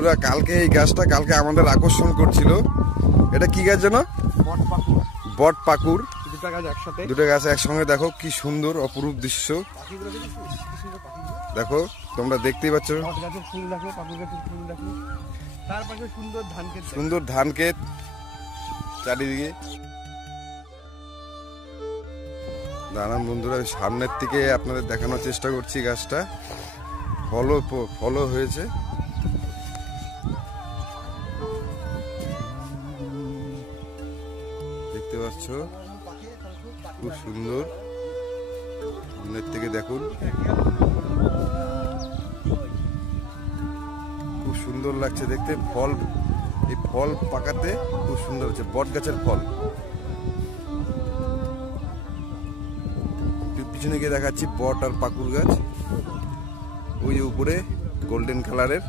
বন্ধুরা কালকে এই গাছটা আমাদের আকর্ষণ করছিল। এটা কি গাছ যেন? বট পাকুড়। দুটো গাছ একসঙ্গে, দেখো কি সুন্দর অপরূপ দৃশ্য। দেখো তোমরা দেখতেই পাচ্ছ, সুন্দর ধান ক্ষেত চারিদিকে। দাঁড়ান বন্ধুরা, আমি সামনের থেকে আপনাদের দেখানোর চেষ্টা করছি। গাছটা ফলও হয়েছে। দেখতে পাচ্ছ খুব সুন্দর, সামনের থেকে দেখুন, খুব সুন্দর লাগছে দেখতে। এই ফল পাকাতে খুব সুন্দর হচ্ছে, বট গাছের ফল। পিছনে গিয়ে দেখাচ্ছি বট আর পাকুড় গাছ, ওই উপরে গোল্ডেন কালারের।